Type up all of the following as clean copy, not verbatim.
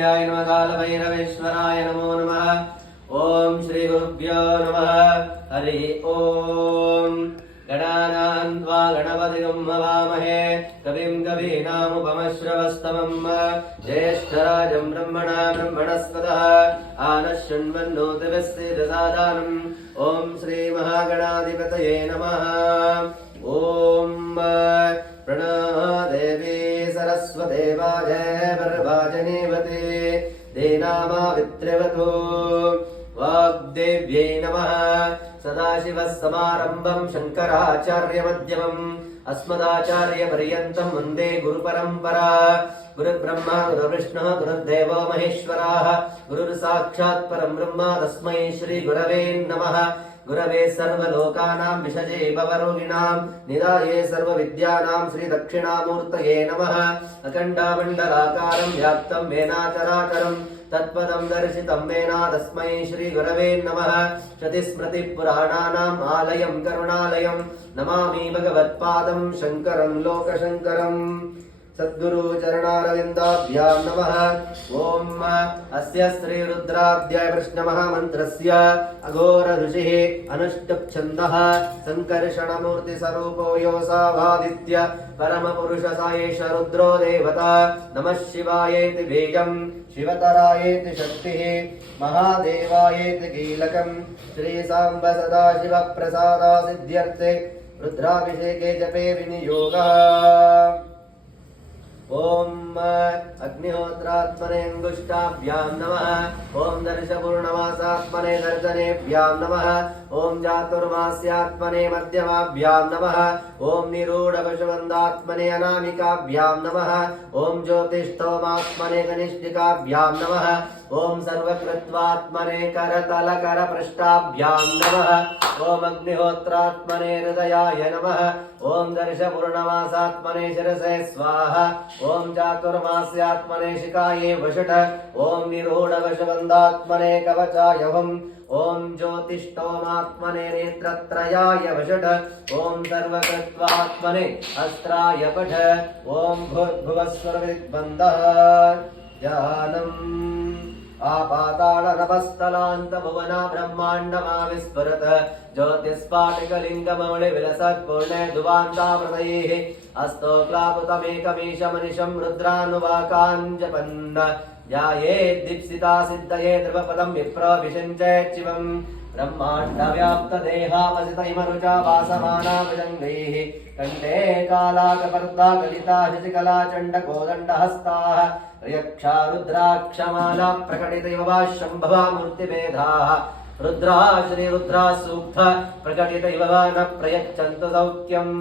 कालभैरव्याय नमः कालभैरवेश्वराय नमो नमः। ओम श्री गुरुभ्यो नमः। हरि ओम। गणानां त्वा गणपतिं हवामहे कविं कवीनामुपमश्रवस्तमम् ज्येष्ठराजं ब्रह्मणस्पतः आनश्शृण्वन्नोतिभिस्सीदसादनम्। ओम श्री महागणाधिपतये नमः। ओम प्रणदेवी सरस्वती वाजे वरवाजनीवते देनामावित्र्यवतो वाग्देव्यै नमः। सदाशिवसमारम्भं शङ्कराचार्यमध्यमम् अस्मदाचार्यपर्यन्तं वन्दे गुरुपरम्परा। गुरुर्ब्रह्मा गुरुर्विष्णुः गुरुर्देवो महेश्वरः गुरुर्साक्षात् परं ब्रह्म तस्मै श्रीगुरवे नमः। गुरवे सर्वलोकानां विषजे भवरोगिणां निधाये सर्वविद्यानां श्रीदक्षिणामूर्तये नमः। अखण्डमण्डलाकारं व्याप्तं येन चराचरं तत्पदं दर्शितं येन तस्मै श्रीगुरवे नमः। श्रुतिस्मृतिपुराणानाम् आलयं करुणालयं नमामि भगवत्पादं शङ्करं लोकशङ्करम्। सद्गुरु चरणारविन्दाभ्यां नमः। ओम अस्य श्री रुद्राध्याय कृष्णमहामन्त्रस्य अघोर ऋषिः अनुष्टुप् छन्दः संकर्षणमूर्ति स्वरूपो योऽसावादित्य परमपुरुष स एष रुद्रो देवता। नमः शिवायेति बीजं शिवतरायेति शक्तिः महादेवायेति कीलकम्। श्री सांब सदाशिव प्रसादा सिद्ध्यर्थे रुद्राभिषेके जपे विनियोगः। ओम अग्निहोत्रात्मने अंगुष्ठाभ्यां नमः। ओम दर्शपूर्णमासात्मने दर्शनेभ्यां नमः। ओम चातुर्मास्यात्मने मध्यमाभ्यां नमः। ओम निरूढपशुबन्धात्मने अनामिकाभ्यां नमः। ओम ज्योतिष्ठोमात्मने कनिष्ठिकाभ्यां नमः। ओम सर्वकृत्वात्मने करतलकरपृष्ठाभ्यां नमः। ओम अग्निहोत्रात्मने हृदयाय नमः। ओम दर्शपूर्णमासात्मने शिरसे स्वाहा। ओम चातुर्मास्यात्मने शिखाये वषट्। ओम निरूढवशबन्धात्मने कवचाय वम्। ओम ज्योतिष्ठोमात्मने नेत्रत्रयाय वषट्। ओम सर्वकृत्वात्मने अस्त्राय पठ। ओम भुवस्वरविद्बन्धः ज्ञानम् आपातालनभस्थलान्त भुवना ब्रह्माण्डमाविस्फुरत् ज्योतिस्फाटिकलिङ्गमौलिविलसत् पूर्णे धुवान्तामृतैः अस्तोक्लापुतमेकमीशमनिशं रुद्रानुवाकाञ्जपन् ध्यायेत् दीप्सिता सिद्धये ध्रुवपदं विप्रविषञ्चेच्छिवम्। ब्रह्माण्डव्याप्तदेहावसितैमरुचा वासमाना भुजङ्गैः कण्ठे कालाकपर्दा कलिता शशिकला चण्डकोदण्डहस्ताः यक्षा रुद्राक्षमाला प्रकटितैव वा शम्भवा मूर्तिभेदाः। रुद्रा श्रीरुद्रा सूक्त प्रकटितैव वा न प्रयच्छन्तु सौख्यम्।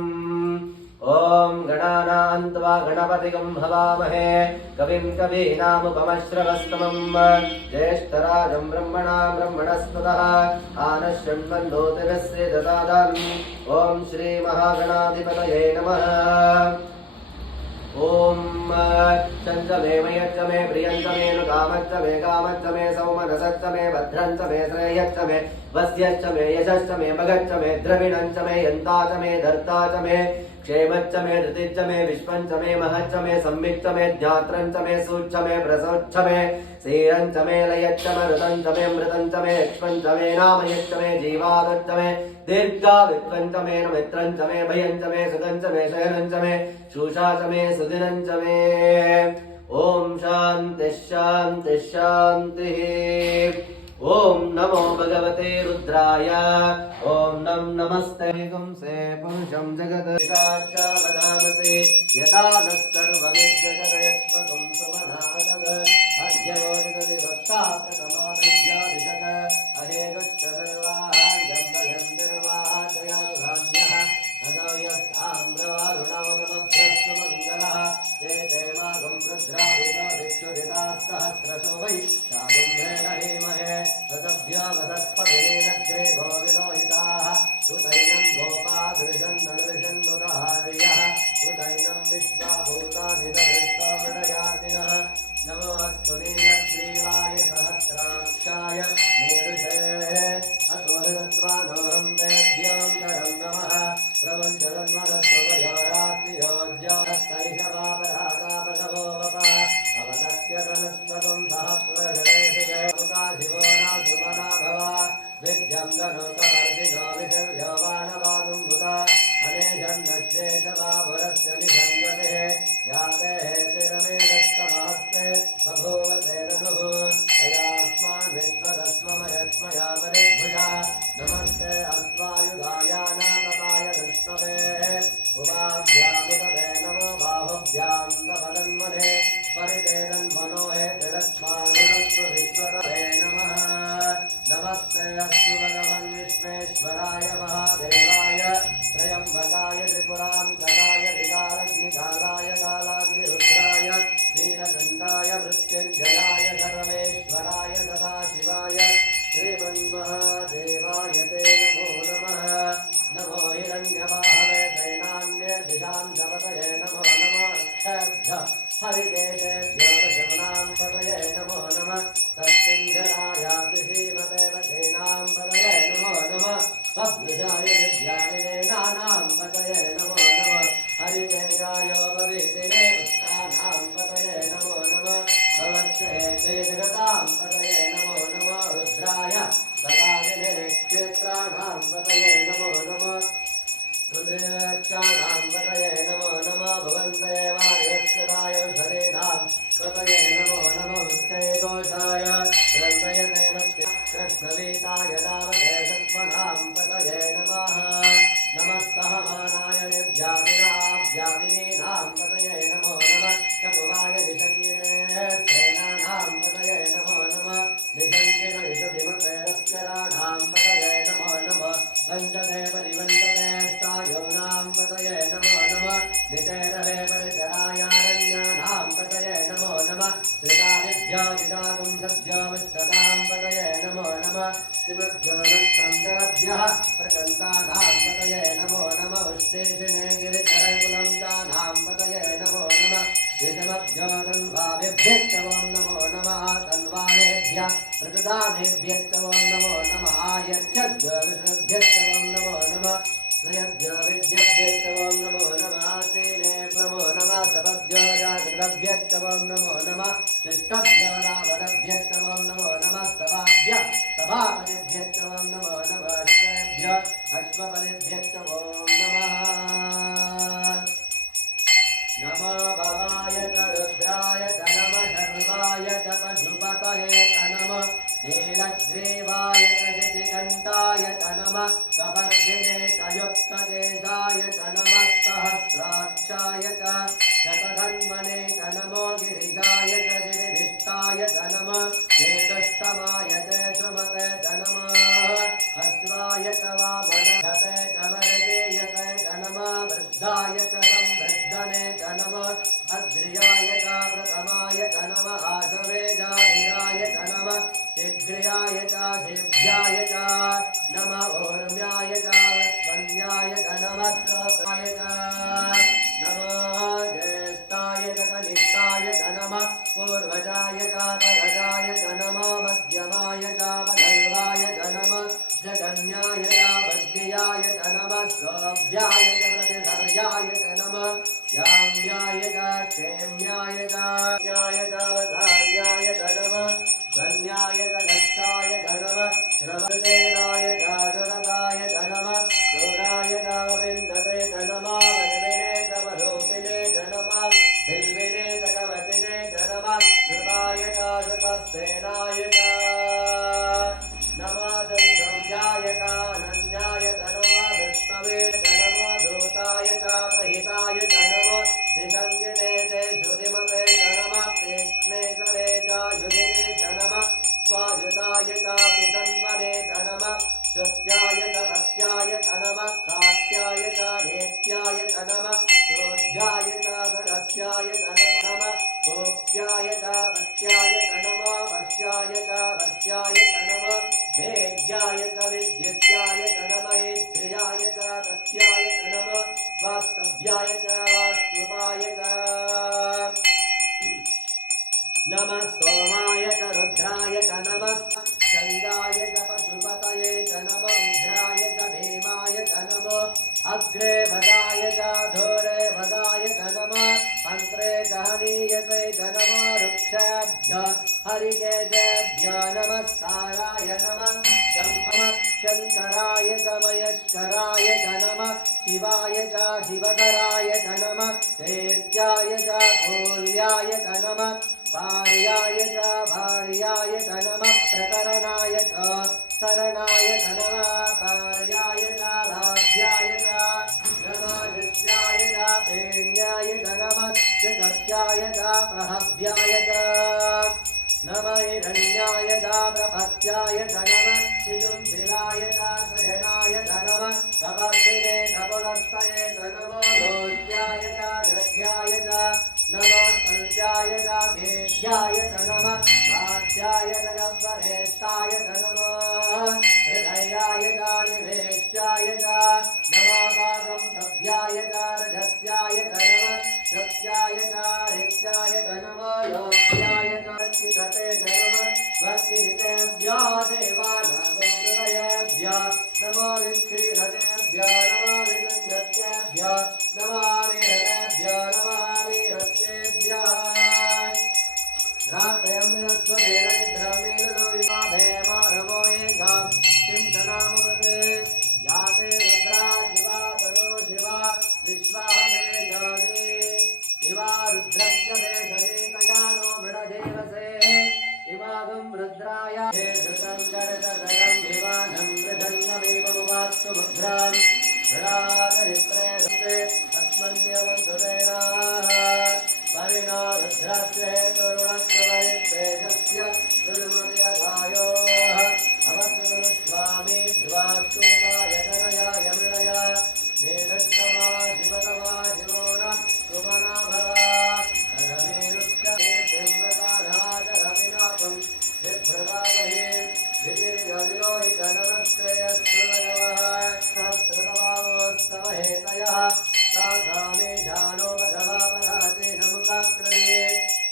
ओम गणानां त्वा गणपतिं हवामहे कविं कवीनामुपमश्रवस्तमम् ज्येष्ठराजं ब्रह्मणस्पतः आनश्शृण्वन्नोतिभिस्सीदसादनम्। ओम श्री महागणाधिपतये नमः। ओम चञ्च मे मयच्च मे प्रियञ्च मे नुकामच्च मे कामच्च मे सौमनसच्च मे भद्रञ्च मे श्रेयश्च मे वस्यश्च मे यशश्च मे भगच्च मे द्रविणञ्च मे यन्ता च मे धर्ता च मे क्षेमच्च मे धृतिश्च मे विश्वञ्च मे महच्च मे संविच्च मे ध्यात्रञ्च मे सूच्च मे प्रसोच्च मे सीरञ्च मे लयच्च मे ऋतञ्च मे मृतञ्च मे यक्ष्मञ्च मे नामयच्च मे जीवादच्च मे दीर्घावित्वञ्च मे मित्रञ्च मे भयञ्च मे सुखञ्च मे शयनञ्च मे शूषा च मे सुदिनञ्च मे। ओम शान्तिः शान्तिः शान्तिः। ओम नमो भगवते रुद्राय। ओम नमस्ते गुंसे पुरुषं जगद् यथा नः सर्वमिज्जगदयक्ष्मकं सुमनादग अद्योनिसति भक्ता प्रथमादज्ञादिशक अहेगच्छ सर्वाहार्यं भयन्तिर्वाचयानुधान्यः अगव्यस्ताम्रवारुणवतमभ्रस्तु मङ्गलः ते देवागं रुद्राभिषादिक्षुधिताः वै शागुम्भेन हेमहे सतभ्यावसत्पदिनेनग्रे भो विलोहिताः सुतैनं गोपादृशन्नदृशन्नुदार्यः सुतैनं विश्वाभूतानि ददृष्टो मृडयातिनः। नमोऽस्तु नीलग्रीवाय सहस्राक्षाय मेरुषे अतो हृदत्वानोहं तेभ्यों करं नमः प्रवञ्चलन्मनस्वयोरात्रियोज्यास्तैषवापरागापशवो वप अवदत्यत वनस्पतं सहस्रशरेशुका शिवो नासुमना भव विद्यं धनुकवर्तिनो विशर्यमाणवागुम्बुका अनेशं नश्वेशवापुरस्य निसङ्गतिः याते हेतिरमेदस्तमहस्ते बभूव तेरनुः तयास्मान् विश्वदस्वमयक्ष्मया परिभुजा नमस्ते अस्वायुधायानातताय दृष्टवे उभाभ्यामुदते नमो बाहुभ्यां तपदन्मने परितेदन्मनो हेतिरस्मानुरस्वभिश्वतवे नमः नमस्ते अस्तु भगवन् विश्वेश्वराय महादेवाय त्रयम्बकाय त्रिपुरान्तकाय त्रिकालग्निकालाय कालाग्निरुद्राय नीलकण्ठाय मृत्युञ्जयाय सर्वेश्वराय सदाशिवाय श्रीमन्महादेवाय ते नमो नमः नमो हिरण्यवाहवे सेनान्ये दिशां जपतये नमो नमः हरिकेशेभ्यो वशमनां पतये नमो नमः तस्मिञ्जराय श्रीमदेव सेनां पतये नमो नमः सभ्युजाय विद्यानिने नानां पतये नमो नमः हरिकेशाय भवितिने पुष्टानां पतये नमो नमः भवत्सेते जगतां पतये नमो नमः रुद्राय तदादिने क्षेत्राणां पतये नमो नमः रुद्राक्षाणां पतये नमो नमः भवन्तेवायस्कराय शरीरां पतये नमो नमः उच्चैदोषाय रन्दयते मत्य कृष्णवीताय दावते सत्त्वनां पतये नमः नमः सहमानाय निर्व्याधिनाभ्यादिनीनां पतये नमो नमः चकुवाय दिशङ्गिने सेनानां पतये नमो नमः दिशङ्गिन इषधिमतेरस्कराणां पतये नमो नमः वन्दते परिवन्दते स्थायोनां पतये नमो नमः नितेरवे परिकरायारण्यानां पतये नमो नमः त्रिकादिभ्यो विदातुं सद्यो विष्टतां पतये नमो नमः श्रीमद्भ्यो नक्तञ्जरभ्यः प्रकन्तानां पतये नमो नमः उष्णेशिने गिरिकरकुलं जानां पतये नमो नमः द्विजमभ्यो तन्वाभिभ्यश्चवं नमो नमः तन्वानेभ्यः प्रतिदानेभ्यश्चवं नमो नमः आयच्छद्भ्यो विष्णुभ्यश्चवं नमो नमः श्रयभ्यो विद्यभ्यश्चवं नमो नमः श्रीने नमो नमः सपद्भ्यो जागृतभ्यश्चवं नमो नमः शिष्टभ्यो रावणभ्यश्चवं नमो नमः सभापतिभ्यश्चवं नमो नमः अश्वेभ्यो अश्वपतिभ्यश्चवं नमः नमो भवाय च रुद्राय च नमः शर्वाय च पशुपतये च नमः नीलग्रीवाय च शितिकण्ठाय च नमः कपर्दिने च युक्तकेशाय च नमः सहस्राक्षाय च शतधन्वने च नमो गिरिशाय च गिरिभिष्टाय च नमः वेदष्टमाय च सुमते च नमः हस्वाय च वामनघटे च वरदेय च नमः वृद्धाय च संवृद्धने च नमः अग्र्याय च प्रथमाय च नमः आशवेजाधिराय च नमः शीघ्र्याय च शेभ्याय च नमः ऊर्म्याय च वत्सन्याय च नमः श्रोताय च नमः ज्येष्ठाय च कनिष्ठाय च नमः पूर्वजाय च परजाय च नमः मध्यमाय च वधर्वाय च नमः जगन्याय च बद्ध्याय च नमः सोऽभ्याय च प्रतिधर्याय च नमः याम्याय च क्षेम्याय च वधार्याय च नमः वन्याय च दत्ताय च नमः श्रवणेनाय च दुरदाय च नमः शूराय च विन्दते च नमः वनविने च वरूपिणे च नमः बिल्विने च कवचिने च नमः कृताय च श्रुतसेनाय च नमः दन्दव्याय च अनन्याय च नमः दृष्टवे च नमः धूताय च प्रहिताय च नमः निसङ्गिने च श्रुतिमते च नमः तीक्ष्णे च वेजायुधिने च नमः स्वायुताय च सुतन्वने च नमः श्रुत्याय च भक्त्याय च नमः कात्याय च नेत्याय च नमः शोध्याय च सरस्याय च नमः गोप्याय च भक्त्याय च नमः वश्याय च वर्ष्याय च नमः मेघ्याय च विद्युत्याय च नमः इन्द्रियाय च तथ्याय च नमः वास्तव्याय च वास्तुपाय च नमः सोमाय च रुद्राय च नमः चण्डाय च पशुपतये च नमः उग्राय च भीमाय च नमः अग्रे वदाय च धोरे वदाय च नमः अन्त्रे च हनीयसे च नमः वृक्षेभ्यः हरिकेशेभ्यः नमस्ताराय नमः शङ्कराय च महेश्वराय च नमः शिवाय च शिवकराय च नमः चैत्याय च कोल्याय च नमः पार्याय च भार्याय च नमः प्रकरणाय च शरणाय च नमः कार्याय च लाभ्याय च नमः शिष्याय च पेण्याय च नमः सत्याय च प्रहव्याय च नमः हिरण्याय च प्रपत्याय च नमः शिजुंशिलाय च ग्रहणाय च नमः कपर्दिने कपुलस्तये च नमः घोष्याय च ग्रह्याय च नमः संख्याय च घेध्याय च नमः कात्याय च गह्वरेष्ठाय च नमः हृदयाय च निवेश्याय च नमः पादं तभ्याय च रजस्याय च नमः सत्याय च रिक्त्याय च नमः लोक्याय च रक्षितते च नमः भक्तिरितेभ्यो देवानागमृतयेभ्यः नमो विक्षीरतेभ्यः नमो विगुण्यतेभ्यः नमो निरतेभ्यः नमो निरतेभ्यः याते रुद्रा शिवा तनो शिवा विश्वाहे जाने शिवा रुद्रस्य देशदेतया नो मृडदेवसे इमागं रुद्राय हे धृतं करदगरं विवानं मृदन्नमेवमुवास्तु भद्रां मृडाकरित्रे अस्मन्यवन्तुतेनाः परिणो रुद्रस्य हेतुर्णत्वरित्तेजस्य दुर्मत्यधायोः अवसुस्वामी द्वास्तुताय तनयाय मृडय मेनस्तमा शिवतमा शिवो न सुमना भव रमेरुच्चये बिम्बकाराजरविनाथं बिभ्रवादहे विगिरिगविलोहित नमस्ते अस्तु भगवः सहस्रतमावस्तव हेतयः साधामे जानो भगवा पराजे नमुकाक्रमे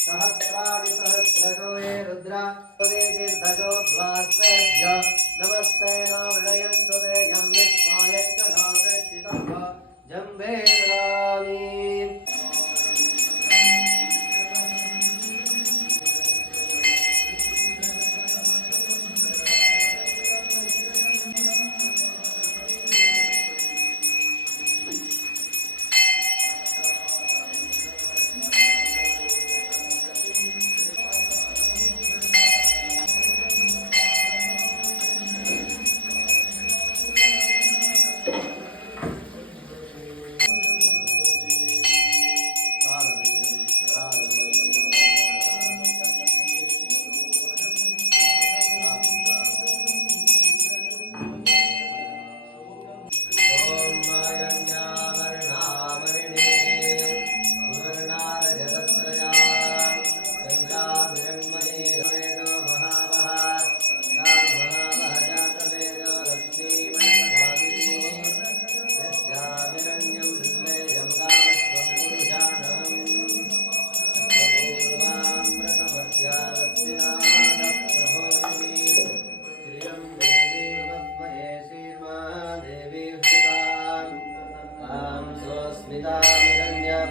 सहस्राणि सहस्रजो ये रुद्रा दीर्घजो द्वास्तेभ्य नमस्ते न वृणयन्तु ते यं विस्मायच्च नागच्छितं जम्बे ददामि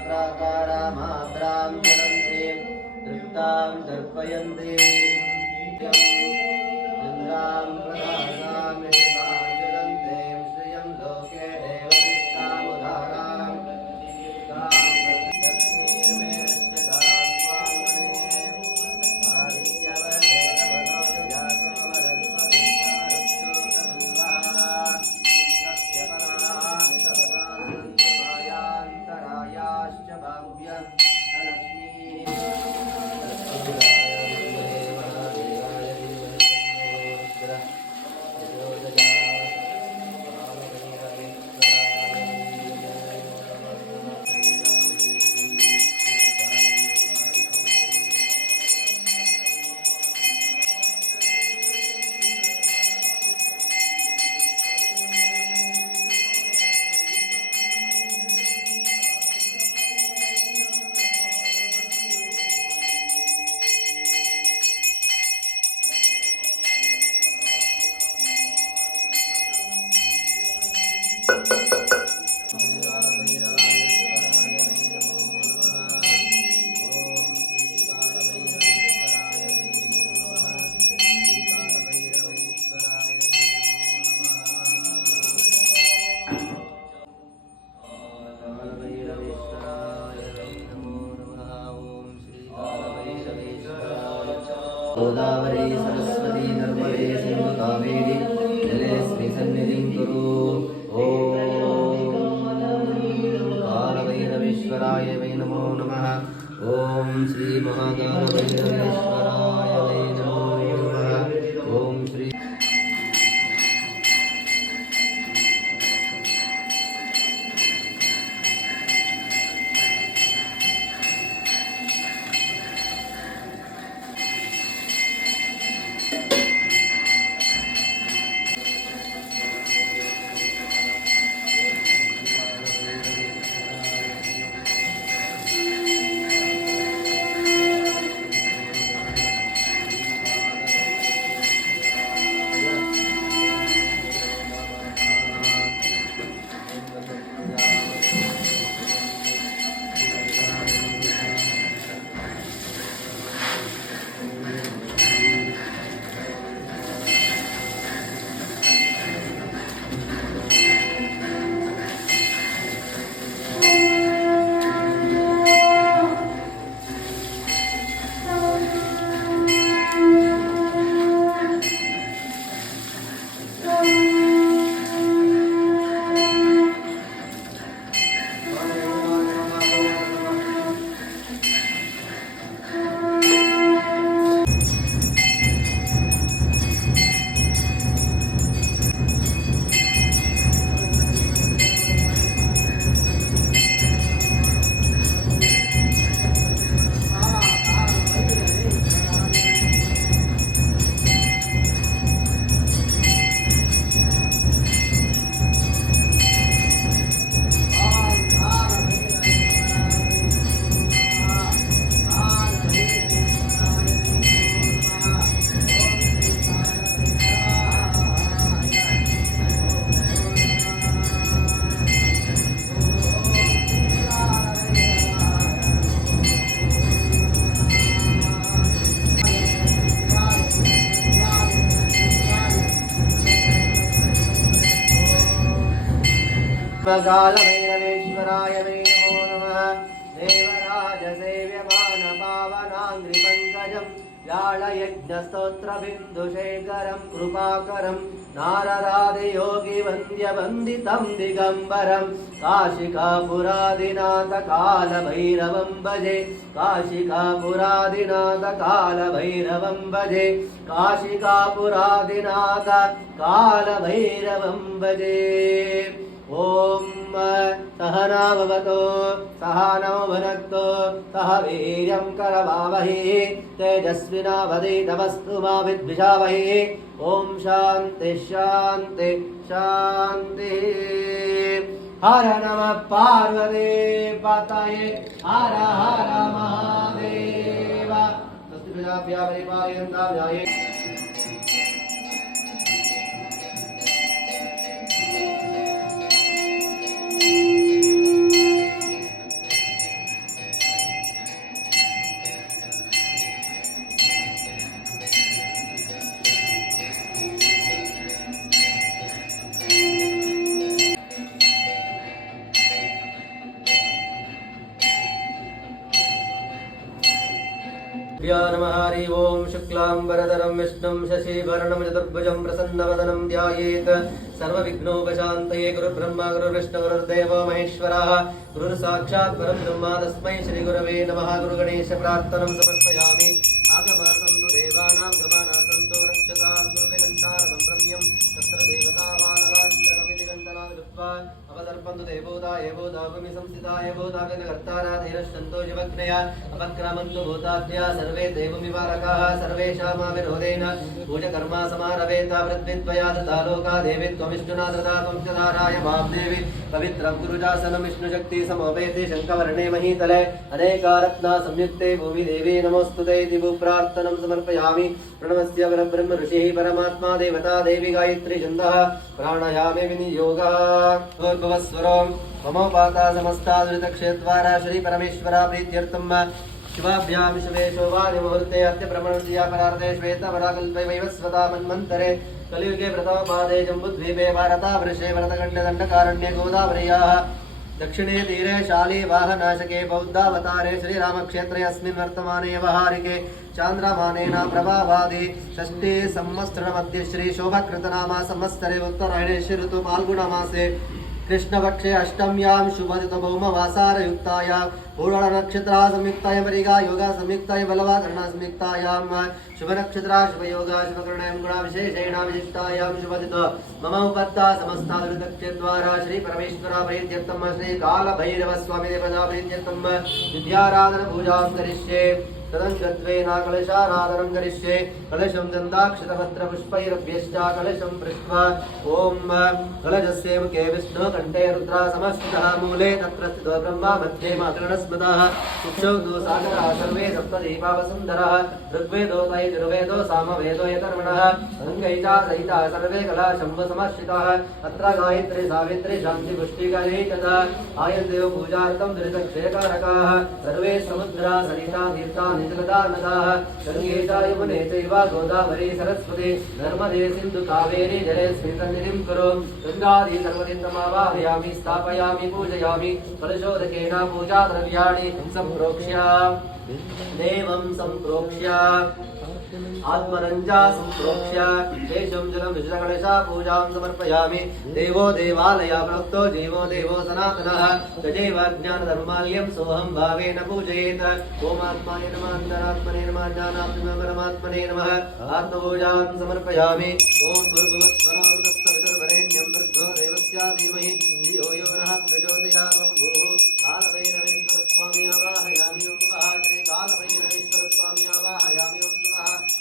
प्राकारामात्रां ज्वलन्तीं तृप्तां दर्पयन्ति चन्द्रां प्रकाशां ज्वलन्तीं श्रियं लोके देवतिष्ठामुदारां गोदावरी सरस्वती नर्मदे सिंधु कावेरी जलेस्मिन् सन्निधिं कुरु। ॐ कालभैरवेश्वराय वै नमो नमः। ॐ श्री महाकालभैरवेश्वराय वै नमो नमः। ॐ श्री कालभैरवेश्वराय वै नमो नमः। देवराजसेव्यमान पावनाङ्घ्रिपङ्कजं व्याळयज्ञस्तोत्रबिन्दुशेखरं कृपाकरं नारदादियोगिवन्द्यवन्दितं दिगम्बरं काशिकापुरादिनाथकालभैरवं भजे। काशिकापुरादिनाथकालभैरवं भजे। काशिकापुरादिनाथ कालभैरवं भजे। ॐ सहना भवतु सहनौ भुनक्तु सह वीर्यं करवावहै तेजस्विनावधीतमस्तु मा विद्विषावहै। ॐ शान्ति शान्ति शान्तिः। हर नमः पार्वती पतये हर हर महादेव। स्वस्ति प्रजाभ्यः परिपालयन्तां न्यायेन। नमः। हरि ओम शुक्लांबरधरं विष्णुं शशिवर्णं चतुर्भुजं प्रसन्नवदनं ध्यायेत् सर्वविघ्नोपशान्तये। गुरुर्ब्रह्मा गुरुर्विष्णुः गुरुर्देवो महेश्वरः गुरुर्साक्षात् परं ब्रह्म तस्मै श्रीगुरवे नमः। गुरुगणेश प्रार्थनं समर्पयामि। आगमार्थं तु देवानां गमनार्थं तु रक्षतां गुरुविघण्टारवं रम्यं तत्र देवतावानलाञ्छनमिति घण्टनाद कृत्वा अवतर्पन्तु देवोदाय भूताभूमि संस्थिताय भूतागतकर्ताराधीरश्चन्तो जीवग्नया अपक्रामन्तु भूताद्या सर्वे देवमिवारकाः सर्वेषामाविरोधेन पूजकर्मा समारवेत। पृथ्वीद्वया दता लोका देवी त्वमिष्णुना दता त्वं च नाराय मां देवी पवित्रं गुरुजासनं विष्णुशक्ति समवेति शङ्खवर्णे महीतले अनेकारत्ना संयुक्ते भूमिदेवी नमोस्तुते इति भूप्रार्थनं समर्पयामि। प्रणवस्य परब्रह्म ऋषिः परमात्मा देवता देवी गायत्री छन्दः प्राणायामे विनियोगः। भूर्भुवस्वरो ममोपाता समस्ता दुरितक्षेद्वारा श्री परमेश्वरा प्रीत्यर्थं शिवाभ्यां शिवे शोभानि मुहूर्ते अद्य ब्रह्मणस्य परार्धे श्वेतवराकल्पे वैवस्वता मन्वन्तरे कलियुगे प्रथमपादे जम्बुद्वीपे भारतावर्षे भरतखण्डे दण्डकारण्ये गोदावर्याः दक्षिणे तीरे शाली वाहनाशके बौद्धावतारे श्रीरामक्षेत्रे अस्मिन् वर्तमाने व्यवहारिके चांद्रमानेन प्रभावादि षष्ठी संवत्सर मध्ये श्री शोभकृतनामा संवत्सरे उत्तरायणे ऋतु फाल्गुणमासे कृष्णपक्षे अष्टम्यां शुभऋतुभौमवासारयुक्तायां पूर्णनक्षत्रा संयुक्तायां परिगा योगा संयुक्तायां बलवा करणा संयुक्तायां शुभनक्षत्रा शुभयोगा शुभकरणायां गुणाविशेषेण विशिष्टायां शुभऋतु मम उपत्ता समस्ता ऋतक्षद्वारा श्री परमेश्वरा प्रीत्यर्थं श्री कालभैरव स्वामी देवता प्रीत्यर्थं विद्याराधन पूजां करिष्ये तदङ्गत्वेन कलशाराधनं करिष्ये कलशं गन्धाक्षतपत्रपुष्पैरभ्यश्च कलशं पृष्ट्वा ॐ कलशस्य मुखे विष्णुकण्ठे रुद्रा समस्तः मूले तत्र स्थितो ब्रह्मा मध्ये मातृणस्मतः कुक्षौ दो सागरः सर्वे सप्तदीपा वसुन्धरः ऋग्वेदो यजुर्वेदो सामवेदो यतर्वणः अङ्गैता सहिता सर्वे कलाशम्भ समाश्रिताः अत्र गायत्री सावित्री शान्ति पुष्टिकरी च आयन्देव पूजार्थं दुरितक्षयकारकाः सर्वे समुद्रा सरिता तीर्था निजलदा नदाः गङ्गे च यमुने चैव गोदावरी सरस्वती नर्मदे सिन्धु कावेरी जलेऽस्मिन् सन्निधिं कुरु गङ्गादि सर्वतीर्थमावाहयामि स्थापयामि पूजयामि कलशोदकेन पूजाद्रव्याणि सम्प्रोक्ष्य देवं सम्प्रोक्ष्य आत्मरञ्जा सम्प्रोक्ष्य शेषं जलं विशुद्धकलशा पूजां समर्पयामि देवो देवालय प्रोक्तो जीवो देवो सनातनः तदेव ज्ञानधर्माल्यं सोऽहं भावेन पूजयेत् ओमात्माय नमः अन्तरात्मने नमः ज्ञानात्मने परमात्मने नमः आत्मपूजां समर्पयामि ॐ भूर्भुवस्वरं तत्सवितुर्वरेण्यं भर्गो देवस्य धीमहि धियो यो नः प्रचोदयात् भूः कालभैरवेश्वर स्वामी आवाहयामि उपवः श्री कालभैरवेश्वर स्वामी आवाहयामि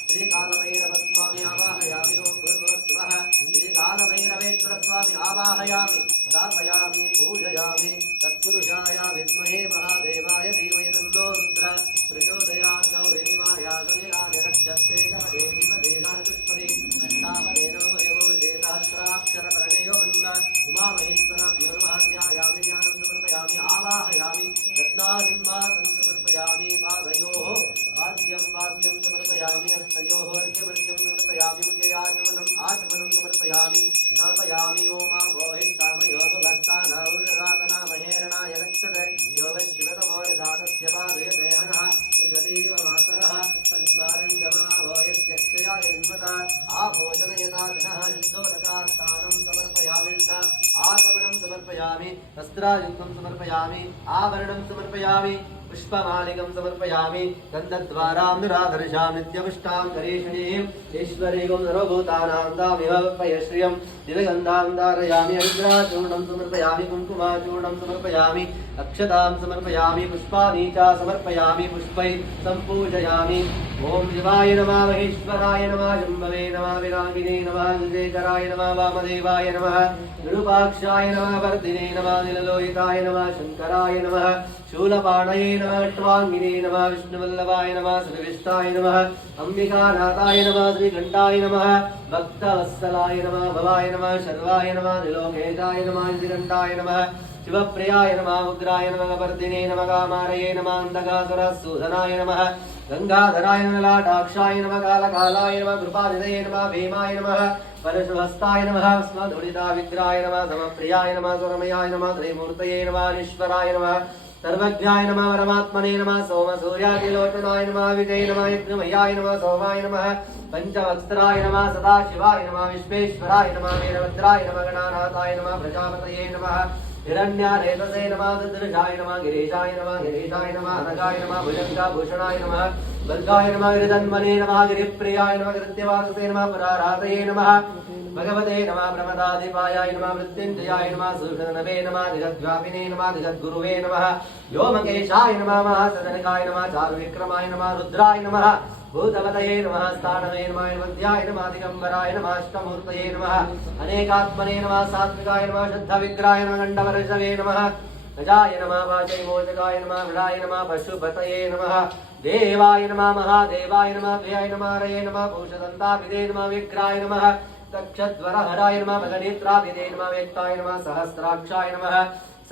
श्री कालभैरव स्वामी आवाहयामि ओं भूर्भुवस्वः श्री कालभैरवेश्वर स्वामी आवाहयामि स्थापयामि पूजयामि तत्पुरुषाय विद्महे महादेवाय धीमहि तन्नो रुद्र प्रचोदयात् गौरीनिवाया सविरा निरक्षस्ते कागे जीवदेगादुष्पदे अष्टापदेन वयोजे सहस्राक्षरप्रणयो वन्न उमामहेश्वराभ्यो नमः ध्यायामि ध्यानं समर्पयामि आवाहयामि रत्नासिंहासनं समर्पयामि पादयोः वाद्यं समर्पयामि हस्तयोः अर्घ्यमर्घ्यं समर्पयामि मुखे आचमनं समर्पयामि स्थापयामि ओमाभोहिष्ठामयो भुवस्तानावृदातना महेरणाय रक्षते यो वै शिवतमो यथातस्य पादयते हनः कुशलीव मातरः तत्स्मारं गमाभोयस्यक्षयाय जन्मता आभोजनयता जनः शुद्धोदकास्थानं समर्पयामि आगमनं समर्पयामि वस्त्रायुक्तं समर्पयामि आभरणं समर्पयामि पुष्पमालिकं समर्पयामि गन्धद्वारां निराधर्षां नित्यपुष्टां करीषिणीम् ईश्वरीं सर्वभूतानां दामिव पयश्रियं दिव्यगन्धां धारयामि हरिद्राचूर्णं समर्पयामि कुङ्कुमाचूर्णं समर्पयामि अक्षतां समर्पयामि पुष्पाणि च समर्पयामि पुष्पै सम्पूजयामि ॐ शिवाय नमः महेश्वराय नमः शम्भवे नमः विनागिने नमः विजयकराय नमः वामदेवाय नमः विरूपाक्षाय नमः वर्धिने नमः नीललोहिताय नमः शङ्कराय नमः शूलपाणये नमः ट्वाङ्गिने नमः विष्णुवल्लभाय नमः श्रीविष्टाय नमः अम्बिकानाथाय नमः श्रीकण्ठाय नमः भक्तवत्सलाय नमः भवाय नमः शर्वाय नमः त्रिलोकेशाय नमः श्रीकण्ठाय नमः शिवप्रियाय नमः उग्राय नमः वर्धिने नमः कामारये नमः अन्धकासुरसूदनाय नमः गंगाधराय नमः लाटाक्षाय नमः कालकालाय नमः कृपानिधये नमः भीमाय नमः परशुहस्ताय नमः स्मधुलिता विग्रहाय नमः समप्रियाय नमः सुरमयाय नमः त्रिमूर्तये नमः ईश्वराय नमः सर्वज्ञाय नमः परमात्मने नमः सोमसूर्यादिलोचनाय नमः विजय नमः यज्ञमयाय नमः सोमाय नमः पंचवक्त्राय नमः सदाशिवाय नमः विश्वेश्वराय नमः वीरभद्राय नमः गणानाथाय नमः प्रजापतये नमः हिरण्यारेतसे नमः दुर्दृशाय नमः गिरीशाय नमः अनगाय नमः भुजङ्गभूषणाय नमः वर्गाय नमः गिरिधन्वने नमः गिरिप्रियाय नमः कृत्यवाससे नमः पुरारातये नमः भगवते नमः प्रमदाधिपायाय नमः मृत्युञ्जयाय नमः सुषणवे नमः जगद्व्यापिने नमः जगद्गुरुवे नमः व्योमकेशाय नमः महासदनकाय नमः चारुविक्रमाय नमः रुद्राय नमः भूतपतये नमः स्थानवे नमः वन्द्याय नमः दिगम्बराय नमः अष्टमूर्तये नमः अनेकात्मने नमः सात्विकाय नमः शुद्धविग्रहाय नमः गण्डवर्षवे नमः गजाय नमः वाचैमोचकाय नमः वृडाय नमः पशुपतये नमः देवाय नमः महादेवाय नमः द्वयाय नमः रये नमः भूषदन्ताभिदे नमः विग्रहाय नमः तक्षध्वरहराय नमः मदनेत्राभिदे नमः वेत्ताय नमः सहस्राक्षाय नमः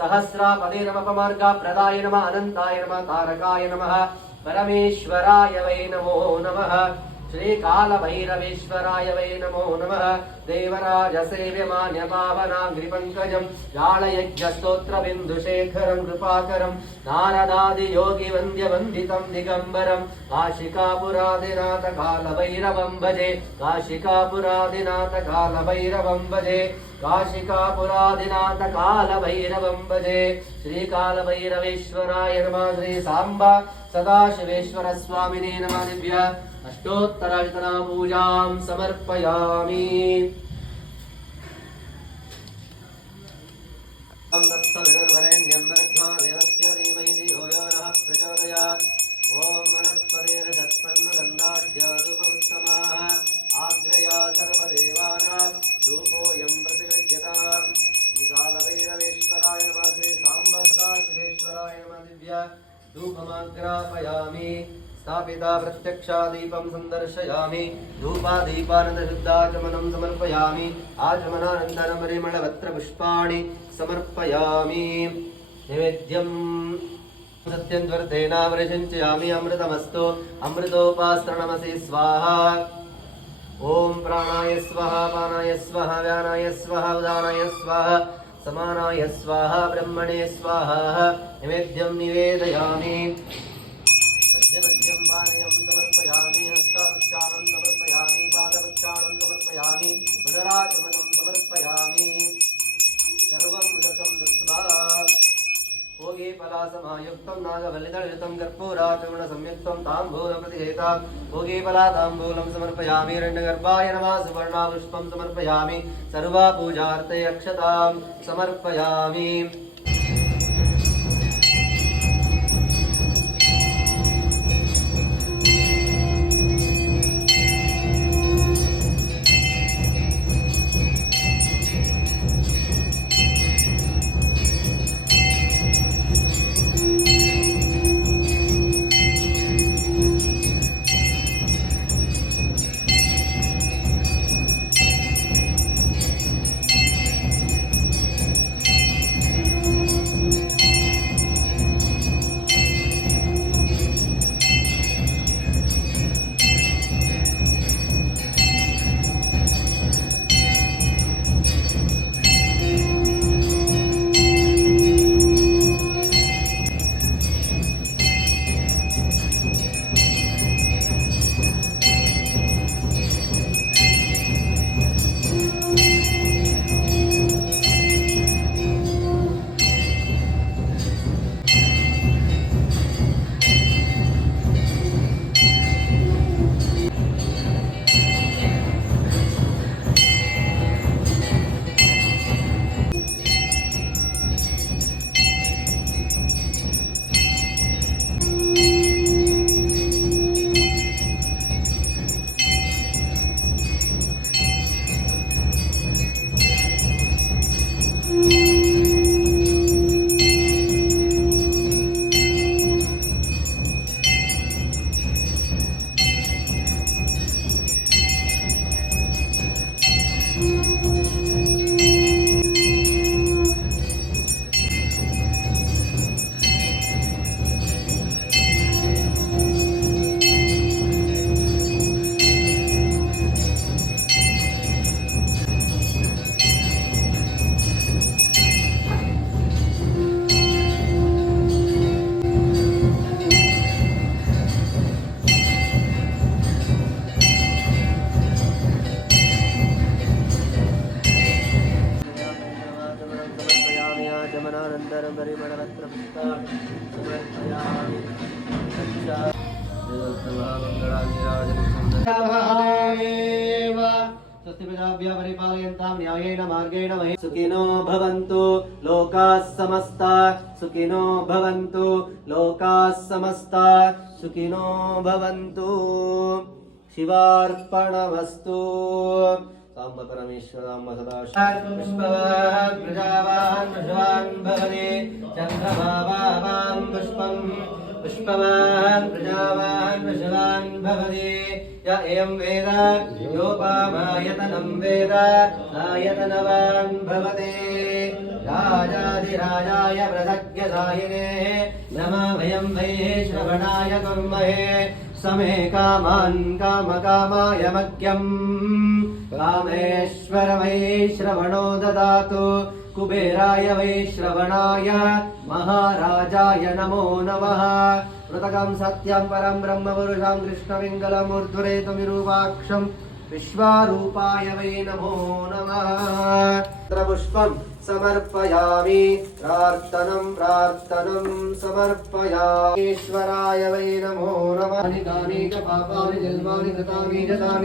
सहस्रापदे नमः पमार्गप्रदाय नमः अनन्ताय नमः तारकाय नमः परमेश्वराय वै नमो नमः श्रीकालभैरवेश्वराय वै नमो नमः देवराजसेव्यमान्यपावनाङ्घ्रिपङ्कजं जालयज्ञस्तोत्रबिन्दुशेखरं कृपाकरं नारदादियोगिवन्द्यवन्दितं दिगम्बरं काशिकापुरादिनाथकालभैरवं भजे काशिकापुरादिनाथकालभैरवं भजे काशिकापुरादिनाथकालभैरवं भजे श्रीकालभैरवेश्वराय नमः श्री सांबा सदाशिवेश्वर स्वामिने नमः दिव्य अष्टोत्तरार्चना पूजां समर्पयामि तत्सवितुर्वरेण्यं भर्गो देवस्य धीमहि धियो यो नः प्रचोदयात् ॐ वनस्पतेन षट्पन्नगन्धाढ्यादुपउत्तमाः आग्रया सर्वदेवानां धूपोऽयं प्रतिगृह्यताम् श्रीकालभैरवेश्वराय नमः श्री सांब सदाशिवेश्वराय नमः दिव्य धूपमाग्रापयामि स्थापिता प्रत्यक्षादीपं संदर्शयामि धूपादीपानन्दशुद्धाचमनं समर्पयामि आचमनानन्दनं परिमलपत्रपुष्पाणि समर्पयामि नैवेद्यं सत्यन्वर्तेनावृषिञ्चयामि अमृतमस्तु अमृतोपास्त्रणमसि स्वाहा ॐ प्राणाय स्वाहा पानाय स्वाहा व्यानाय स्वाहा उदानाय स्वाहा समानाय स्वाहा ब्रह्मणे स्वाहा नैवेद्यं निवेदयामि मध्यमध्यं पानीयं समर्पयामि हस्तप्रक्षालनं समर्पयामि पादप्रक्षालनं समर्पयामि पुनराचमनं समर्पयामि सर्वं उदकं दत्त्वा भोगे फलासमायुक्तं नागवल्लिदलितं कर्पूराचूर्णसंयुक्तं ताम्बूलप्रतिहेतां भोगे फलाताम्बूलं समर्पयामि हिरण्यगर्भाय नमः सुवर्णापुष्पं समर्पयामि सर्वा पूजार्थे अक्षतां समर्पयामि आचमनानन्तरं परिमलपत्रपुष्पाणि समर्पयामि स्वस्ति प्रजाभ्यः परिपालयन्तां न्यायेन मार्गेण महि सुखिनो भवन्तु लोकाः समस्ताः सुखिनो भवन्तु लोकाः समस्ताः सुखिनो भवन्तु शिवार्पणमस्तु सांब परमेश्वरां सदाशिवं प्रजावान् पशुवान् भवने चन्द्रभावां पुष्पं पुष्पवान् प्रजावान् पशुवान् भवने य एवं वेद योपामायतनं वेद आयतनवान् भवते राजाधिराजाय प्रसज्ञसायिने नमः वयं वै श्रवणाय कुर्महे समे कामान् कामकामाय मह्यम् कामेश्वर वै श्रवणो ददातु कुबेराय वै श्रवणाय महाराजाय नमो नमः कृतकं सत्यं परं ब्रह्मपुरुषं कृष्णपिङ्गलमूर्ध्वरेतुमिरूपाक्षं विश्वारूपाय वै नमो नमः पुष्पं समर्पयामि प्रार्थनं समर्पयामि ईश्वराय वै नमो नमः कानि च पापानि जन्मानि कृतानि च तानि